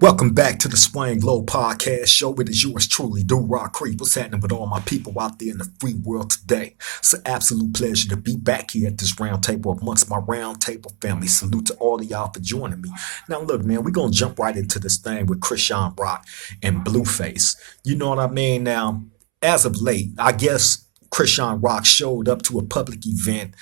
Welcome back to the Swaying Glow Podcast Show. It is yours truly, Do Rock Creep. What's happening with all my people out there in the free world today? It's an absolute pleasure to be back here at this round table amongst my round table family. Salute to all of y'all for joining me. Now, look, man, we're going to jump right into this thing with Chrisean Rock and Blueface. You know what I mean? Now, as of late, I guess Chrisean Rock showed up to a public event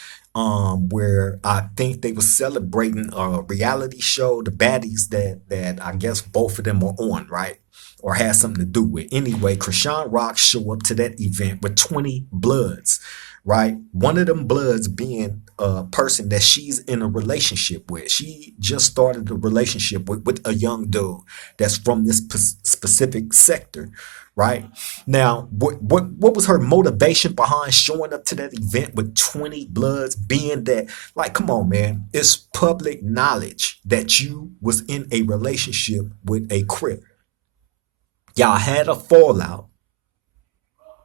where I think they were celebrating a reality show, the baddies that I guess both of them were on, right? Or had something to do with. Anyway, Chrisean Rock show up to that event with 20 bloods, right? One of them bloods being a person that she's in a relationship with. She just started a relationship with a young dude that's from this specific sector, right? Now, what was her motivation behind showing up to that event with 20 bloods? Being that, like, come on, man, it's public knowledge that you was in a relationship with a Crip. Y'all had a fallout,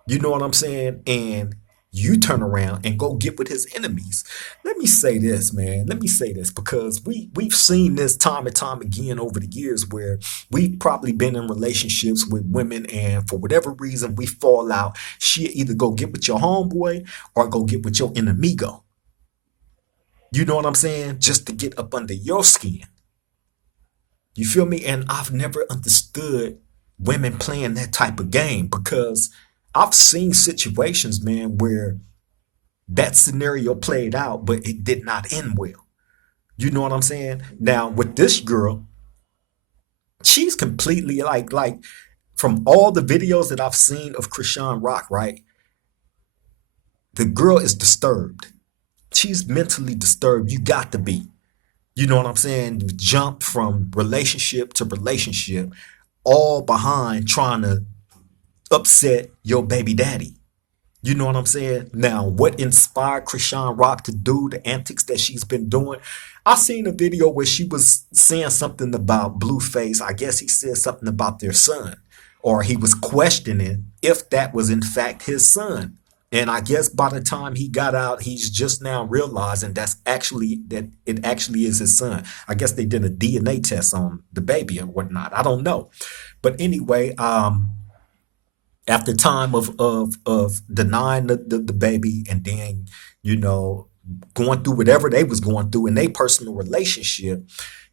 you know what I'm saying? And you turn around and go get with his enemies. Let me say this, man. Let me say this because we've seen this time and time again over the years where we've probably been in relationships with women and for whatever reason we fall out. She either go get with your homeboy or go get with your enemigo. You know what I'm saying? Just to get up under your skin. You feel me? And I've never understood women playing that type of game because I've seen situations, man, where that scenario played out, but it did not end well. You know what I'm saying? Now, with this girl, she's completely like from all the videos that I've seen of Chrisean Rock, right? The girl is disturbed. She's mentally disturbed. You got to be. You know what I'm saying? You jump from relationship to relationship, all behind trying to upset your baby daddy. You know what I'm saying? Now, what inspired Chrisean Rock to do the antics that she's been doing? I seen a video where she was saying something about Blueface. I guess he said something about their son, or he was questioning if that was in fact his son. And I guess by the time he got out, he's just now realizing that it actually is his son. I guess they did a DNA test on the baby and whatnot. I don't know. But anyway, after time of denying the baby and then you know going through whatever they was going through in their personal relationship,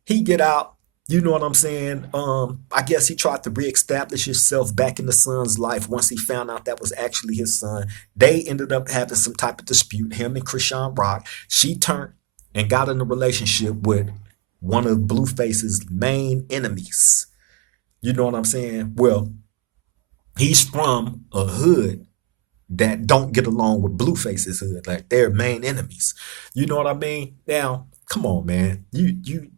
he get out. You know what I'm saying? I guess he tried to reestablish himself back in the son's life once he found out that was actually his son. They ended up having some type of dispute, him and Chrisean Rock. She turned and got in a relationship with one of Blueface's main enemies. You know what I'm saying? Well, he's from a hood that don't get along with Blueface's hood, like they're main enemies. You know what I mean? Now, come on, man. You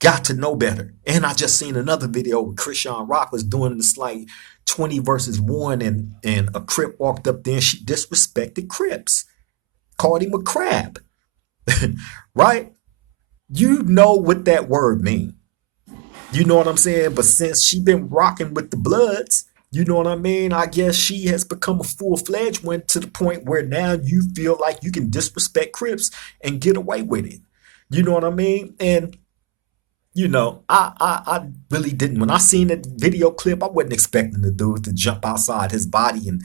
got to know better. And I just seen another video where Chrisean Rock was doing this like 20 versus 1 and a Crip walked up there and she disrespected Crips. Called him a crab. Right? You know what that word means. You know what I'm saying? But since she been rocking with the Bloods, you know what I mean? I guess she has become a full-fledged one to the point where now you feel like you can disrespect Crips and get away with it. You know what I mean? And you know, I really didn't. When I seen that video clip, I wasn't expecting the dude to jump outside his body and,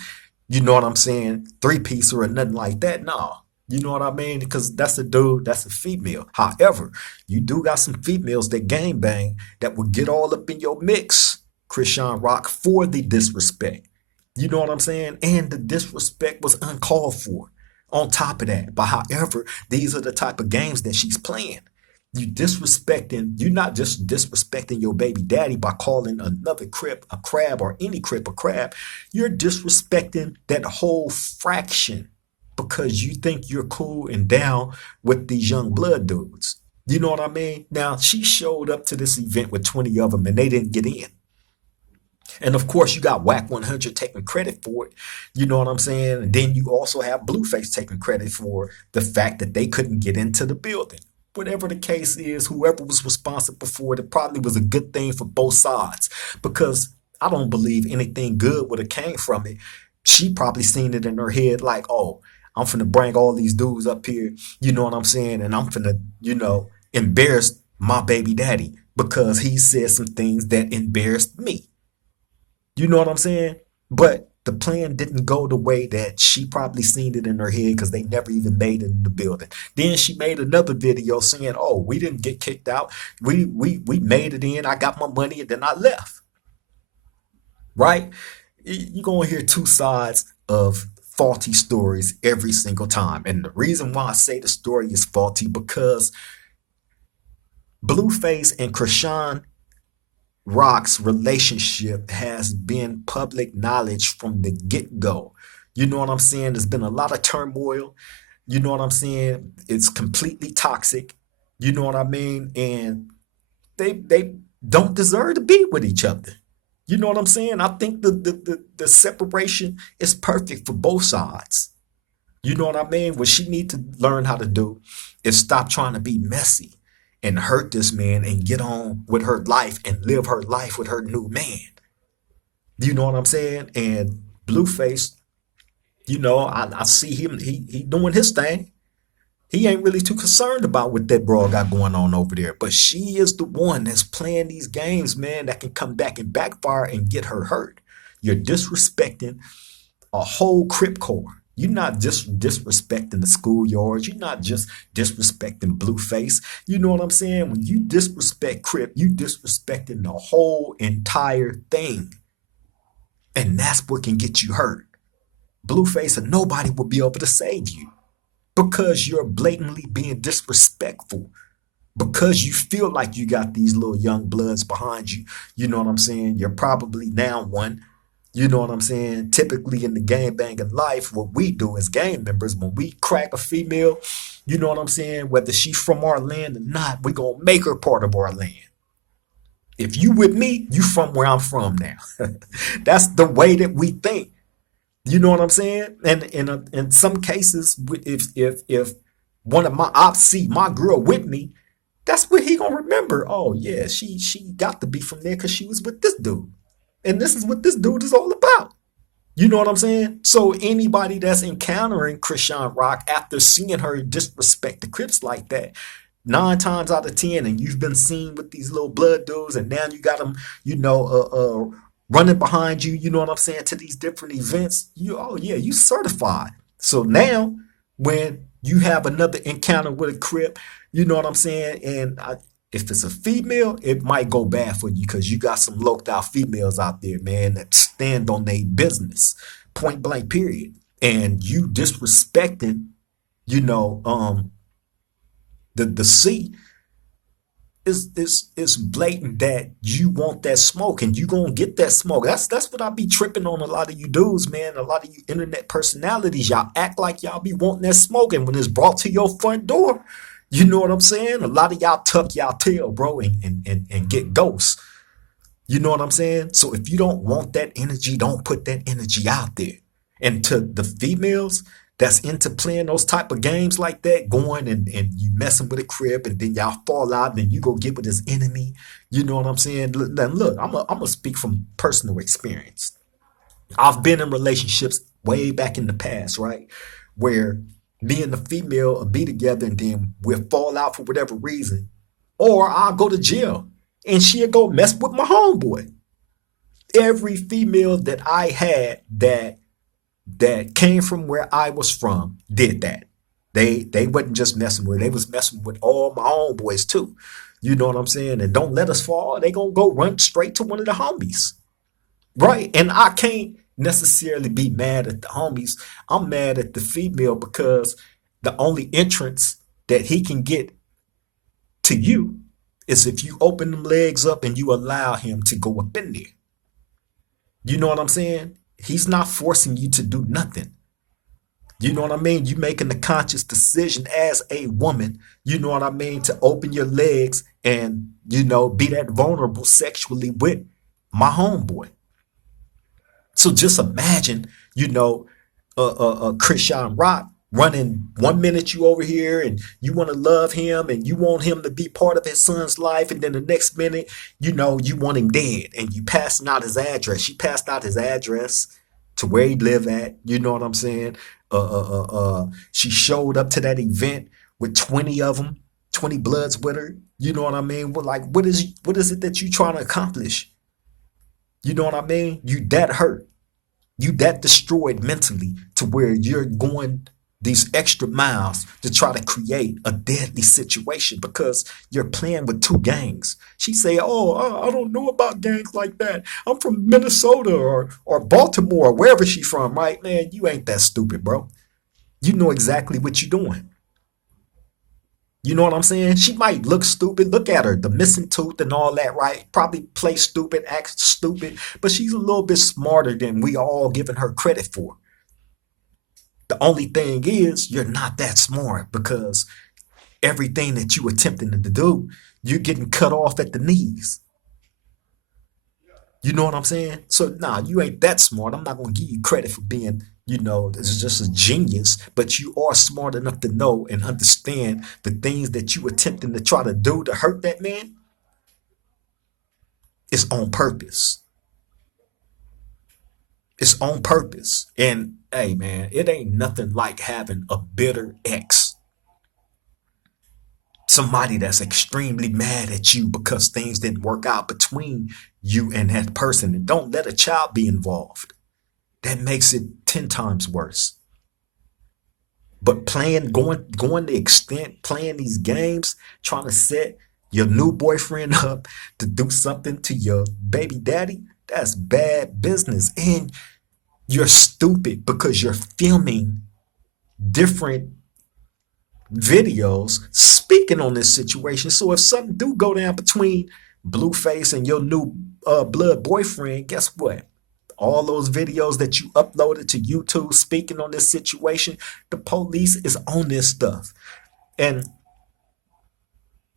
you know what I'm saying, three-piece or nothing like that. No. You know what I mean? Because that's a dude, that's a female. However, you do got some females that gang bang that will get all up in your mix, Chrisean Rock, for the disrespect. You know what I'm saying? And the disrespect was uncalled for on top of that. But however, these are the type of games that she's playing. You're not just disrespecting your baby daddy by calling another Crip a crab or any Crip a crab. You're disrespecting that whole fraction because you think you're cool and down with these young blood dudes. You know what I mean? Now, she showed up to this event with 20 of them and they didn't get in. And of course, you got Whack 100 taking credit for it. You know what I'm saying? And then you also have Blueface taking credit for the fact that they couldn't get into the building. Whatever the case is, whoever was responsible for it, it probably was a good thing for both sides because I don't believe anything good would have came from it. She probably seen it in her head like, oh, I'm finna bring all these dudes up here, you know what I'm saying? And I'm finna, embarrass my baby daddy because he said some things that embarrassed me. You know what I'm saying? But the plan didn't go the way that she probably seen it in her head because they never even made it in the building. Then she made another video saying, "Oh, we didn't get kicked out. We made it in. I got my money and then I left." Right? You're gonna hear two sides of faulty stories every single time. And the reason why I say the story is faulty because Blueface and Chrisean Rock's relationship has been public knowledge from the get-go. You know what I'm saying? There's been a lot of turmoil. You know what I'm saying? It's completely toxic. You know what I mean? And they don't deserve to be with each other. You know what I'm saying? I think the separation is perfect for both sides. You know what I mean? What she need to learn how to do is stop trying to be messy and hurt this man and get on with her life and live her life with her new man. You know what I'm saying? And Blueface, I see him. He doing his thing. He ain't really too concerned about what that bro got going on over there. But she is the one that's playing these games, man, that can come back and backfire and get her hurt. You're disrespecting a whole Crip Corps. You're not just disrespecting the schoolyards. You're not just disrespecting Blueface. You know what I'm saying? When you disrespect Crip, you disrespecting the whole entire thing. And that's what can get you hurt. Blueface and nobody will be able to save you because you're blatantly being disrespectful. Because you feel like you got these little young bloods behind you. You know what I'm saying? You're probably now one. You know what I'm saying? Typically in the gang banging life, what we do as gang members, when we crack a female, you know what I'm saying? Whether she's from our land or not, we're going to make her part of our land. If you with me, you from where I'm from now. That's the way that we think. You know what I'm saying? And in some cases, if one of my ops see my girl with me, that's what he gonna remember. Oh yeah, she got to be from there because she was with this dude. And this is what this dude is all about. You know what I'm saying? So anybody that's encountering Chrisean Rock after seeing her disrespect the Crips like that, 9 times out of 10, and you've been seen with these little blood dudes, and now you got them, running behind you. You know what I'm saying? To these different events, you certified. So now, when you have another encounter with a Crip, you know what I'm saying, and if it's a female, it might go bad for you because you got some loped out females out there, man, that stand on their business, point blank, period. And you disrespecting, the C is blatant that you want that smoke and you gonna get that smoke. That's what I be tripping on a lot of you dudes, man. A lot of you internet personalities, y'all act like y'all be wanting that smoke, and when it's brought to your front door, you know what I'm saying? A lot of y'all tuck y'all tail, bro, and get ghosts. You know what I'm saying? So if you don't want that energy, don't put that energy out there. And to the females that's into playing those type of games like that, going and you messing with a Crip, and then y'all fall out, and then you go get with his enemy. You know what I'm saying? Look, I'm gonna speak from personal experience. I've been in relationships way back in the past, right? Where me and the female will be together and then we'll fall out for whatever reason. Or I'll go to jail and she'll go mess with my homeboy. Every female that I had that came from where I was from did that. They wasn't just messing with, they was messing with all my homeboys too. You know what I'm saying? And don't let us fall. They gonna go run straight to one of the homies. Right? And I can't necessarily be mad at the homies. I'm mad at the female because the only entrance that he can get to you is if you open them legs up and you allow him to go up in there. You know what I'm saying? He's not forcing you to do nothing. You know what I mean? You making the conscious decision as a woman, you know what I mean, to open your legs and, be that vulnerable sexually with my homeboy. So just imagine, Chrisean Rock running 1 minute you over here and you want to love him and you want him to be part of his son's life. And then the next minute, you want him dead and you passing out his address. She passed out his address to where he live at. You know what I'm saying? She showed up to that event with 20 of them. 20 bloods with her. You know what I mean? Like, what is it that you trying to accomplish? You know what I mean? You that hurt. You that destroyed mentally to where you're going these extra miles to try to create a deadly situation because you're playing with two gangs. She say, "Oh, I don't know about gangs like that. I'm from Minnesota or Baltimore, wherever she from." Right, man? You ain't that stupid, bro. You know exactly what you're doing. You know what I'm saying? She might look stupid. Look at her, the missing tooth and all that, right? Probably play stupid, act stupid, but she's a little bit smarter than we all giving her credit for. The only thing is, you're not that smart because everything that you attempting to do, you're getting cut off at the knees. You know what I'm saying? So, nah, you ain't that smart. I'm not going to give you credit for being, this is just a genius, but you are smart enough to know and understand the things that you attempting to try to do to hurt that man is on purpose. It's on purpose. And hey, man, it ain't nothing like having a bitter ex. Somebody that's extremely mad at you because things didn't work out between you and that person. And don't let a child be involved. That makes it 10 times worse. But going the extent, playing these games, trying to set your new boyfriend up to do something to your baby daddy, that's bad business. And you're stupid because you're filming different videos speaking on this situation. So if something do go down between Blueface and your new blood boyfriend, guess what? All those videos that you uploaded to YouTube speaking on this situation, the police is on this stuff. And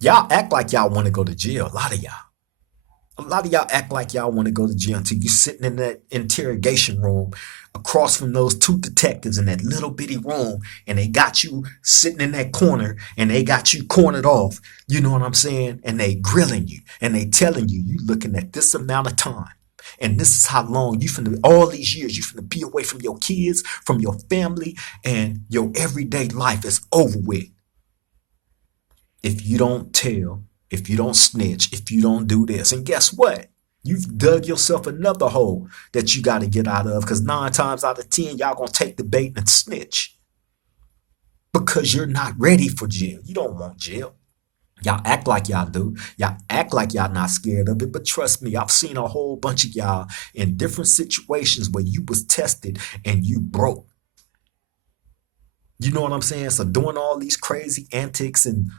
y'all act like y'all want to go to jail. A lot of y'all. A lot of y'all act like y'all want to go to jail until you sitting in that interrogation room across from those two detectives in that little bitty room, and they got you sitting in that corner and they got you cornered off. You know what I'm saying? And they grilling you and they telling you looking at this amount of time. And this is how long you finna, all these years, you finna be away from your kids, from your family, and your everyday life is over with. If you don't tell, if you don't snitch, if you don't do this. And guess what? You've dug yourself another hole that you got to get out of because 9 times out of 10, y'all going to take the bait and snitch because you're not ready for jail. You don't want jail. Y'all act like y'all do. Y'all act like y'all not scared of it. But trust me, I've seen a whole bunch of y'all in different situations where you was tested and you broke. You know what I'm saying? So doing all these crazy antics and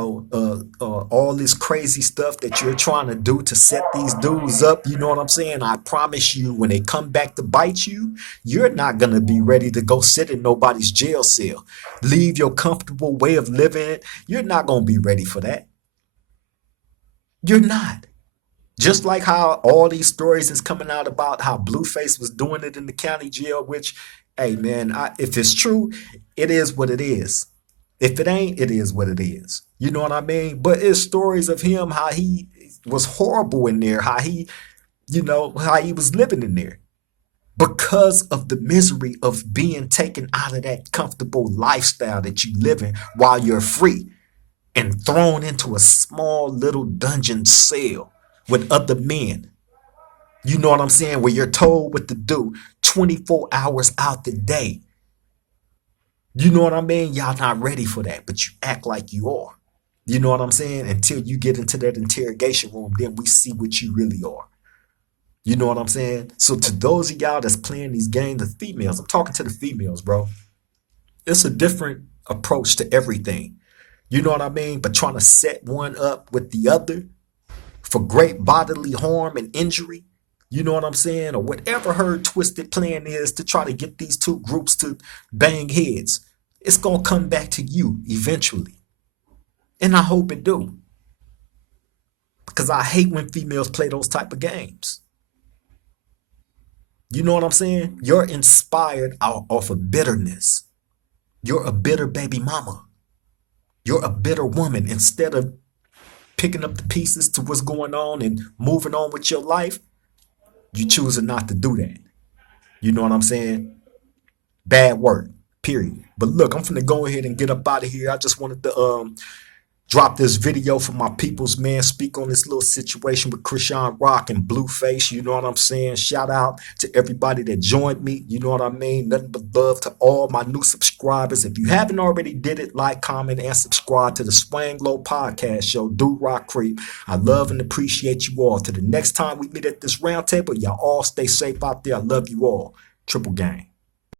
all this crazy stuff that you're trying to do to set these dudes up, you know what I'm saying? I promise you, when they come back to bite you, you're not going to be ready to go sit in nobody's jail cell. Leave your comfortable way of living. You're not going to be ready for that. You're not. Just like how all these stories is coming out about how Blueface was doing it in the county jail, which, hey, man, if it's true, it is what it is. If it ain't, it is what it is. You know what I mean? But it's stories of him, how he was horrible in there, how he was living in there because of the misery of being taken out of that comfortable lifestyle that you live in while you're free and thrown into a small little dungeon cell with other men. You know what I'm saying? Where you're told what to do 24 hours out the day. You know what I mean? Y'all not ready for that, but you act like you are. You know what I'm saying? Until you get into that interrogation room, then we see what you really are. You know what I'm saying? So to those of y'all that's playing these games, the females, I'm talking to the females, bro. It's a different approach to everything. You know what I mean? But trying to set one up with the other for great bodily harm and injury, you know what I'm saying? Or whatever her twisted plan is to try to get these two groups to bang heads. It's going to come back to you eventually. And I hope it do. Because I hate when females play those type of games. You know what I'm saying? You're inspired off of bitterness. You're a bitter baby mama. You're a bitter woman. Instead of picking up the pieces to what's going on and moving on with your life, you choosing not to do that. You know what I'm saying? Bad work, period. But look, I'm finna go ahead and get up out of here. I just wanted to Drop this video for my peoples, man. Speak on this little situation with Chrisean Rock and Blueface. You know what I'm saying? Shout out to everybody that joined me. You know what I mean? Nothing but love to all my new subscribers. If you haven't already did it, like, comment, and subscribe to the Swang Low Podcast Show. Do Rock Creep. I love and appreciate you all. Till the next time we meet at this round table, y'all all stay safe out there. I love you all. Triple gang.